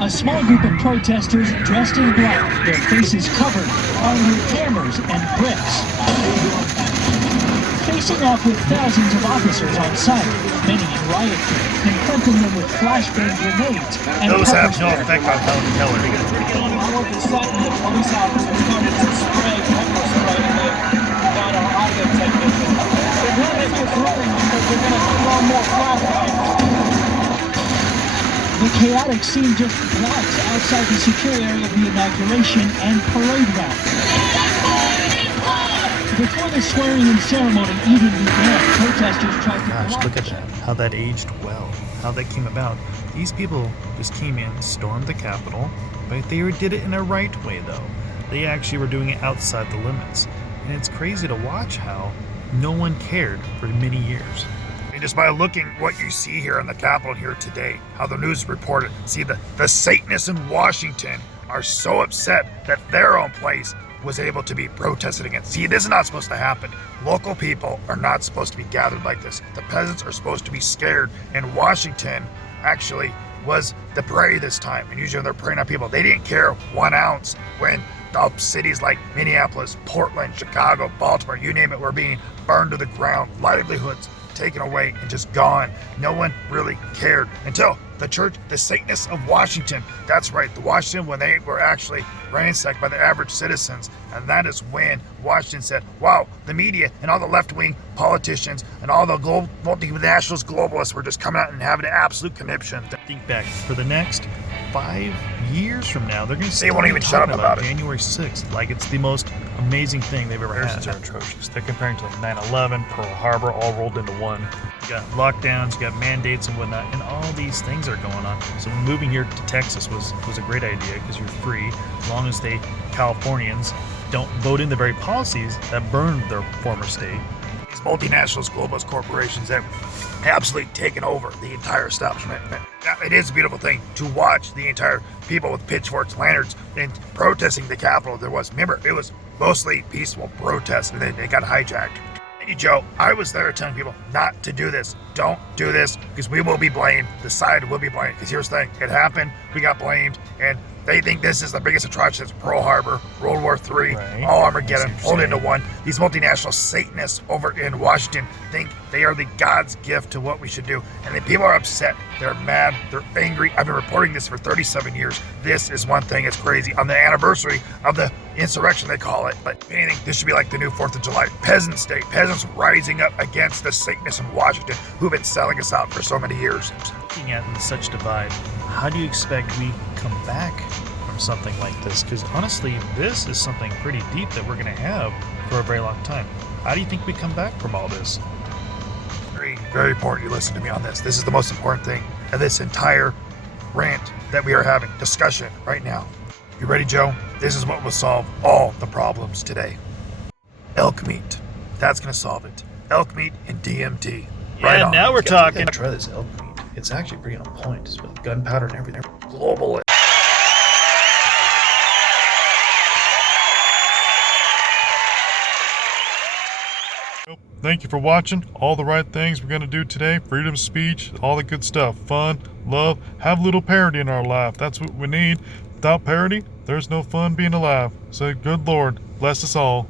A small group of protesters dressed in black, their faces covered, armed with hammers and bricks. Facing off with thousands of officers on site, many in riot gear, confronting them with flashbang grenades and those have no pepper spray. effect on Helen Keller. All of a sudden, the police officers started to spray pepper spray and got our audio technician. They're going to make this running because they're going to throw more flashbangs. The chaotic scene just blocks outside the secure area of the inauguration and parade route. Before the swearing-in ceremony even began, protesters tried to Gosh, block look at that. How that aged well. How that came about. These people just came in, stormed the Capitol, but they did it in a right way, though. They actually were doing it outside the limits. And it's crazy to watch how no one cared for many years. And just by looking what you see here in the Capitol here today, how the news reported, see the Satanists in Washington are so upset that their own place was able to be protested against. See, this is not supposed to happen. Local people are not supposed to be gathered like this. The peasants are supposed to be scared. And Washington actually was the prey this time. And usually when they're preying on people, they didn't care 1 ounce when cities like Minneapolis, Portland, Chicago, Baltimore, you name it, were being burned to the ground, livelihoods taken away and just gone. No one really cared until the church, the Satanists of Washington. That's right, the Washington, when they were actually ransacked by the average citizens. And that is when Washington said, wow, the media and all the left-wing politicians and all the multinationals, globalists were just coming out and having an absolute conniption. Think back, for the next 5 years from now, they're going to say They won't even shut up about it. January 6th, like it's the most amazing thing they've ever had. Are atrocious. They're comparing to like 9/11, Pearl Harbor, all rolled into one. You got lockdowns, you got mandates and whatnot, and all these things are going on. So moving here to Texas was a great idea because you're free as long as they Californians don't vote in the very policies that burned their former state. These multinationals, globalist corporations have absolutely taken over the entire establishment. Yeah, it is a beautiful thing to watch the entire people with pitchforks, lanterns, and protesting the Capitol. Remember, it was mostly peaceful protests, and then they got hijacked. Hey, Joe, I was there telling people not to do this. Don't do this, because we will be blamed. The side will be blamed. Because here's the thing, it happened, we got blamed, and they think this is the biggest atrocity since Pearl Harbor, World War III, Right. all Armageddon, rolled into one. These multinational Satanists over in Washington think they are the God's gift to what we should do. And the people are upset. They're mad. They're angry. I've been reporting this for 37 years. This is one thing. It's crazy. On the anniversary of the insurrection, they call it. But if anything, this should be like the new 4th of July. Peasants Day. Peasants rising up against the Satanists in Washington who've been selling us out for so many years. Looking at such divide, how do you expect we come back from something like this? Because honestly, this is something pretty deep that we're going to have for a very long time. How do you think we come back from all this? Very, very important you listen to me on this. This is the most important thing of this entire rant that we are having, discussion right now. You ready, Joe? This is what will solve all the problems today. Elk meat. That's going to solve it. Elk meat and DMT. Right on. Now we're talking. Try this elk meat. It's actually pretty on point. It's with gunpowder and everything. Global. Thank you for watching. All the right things we're going to do today. Freedom of speech, all the good stuff. Fun, love, have a little parody in our life. That's what we need. Without parody, there's no fun being alive. So good Lord, bless us all.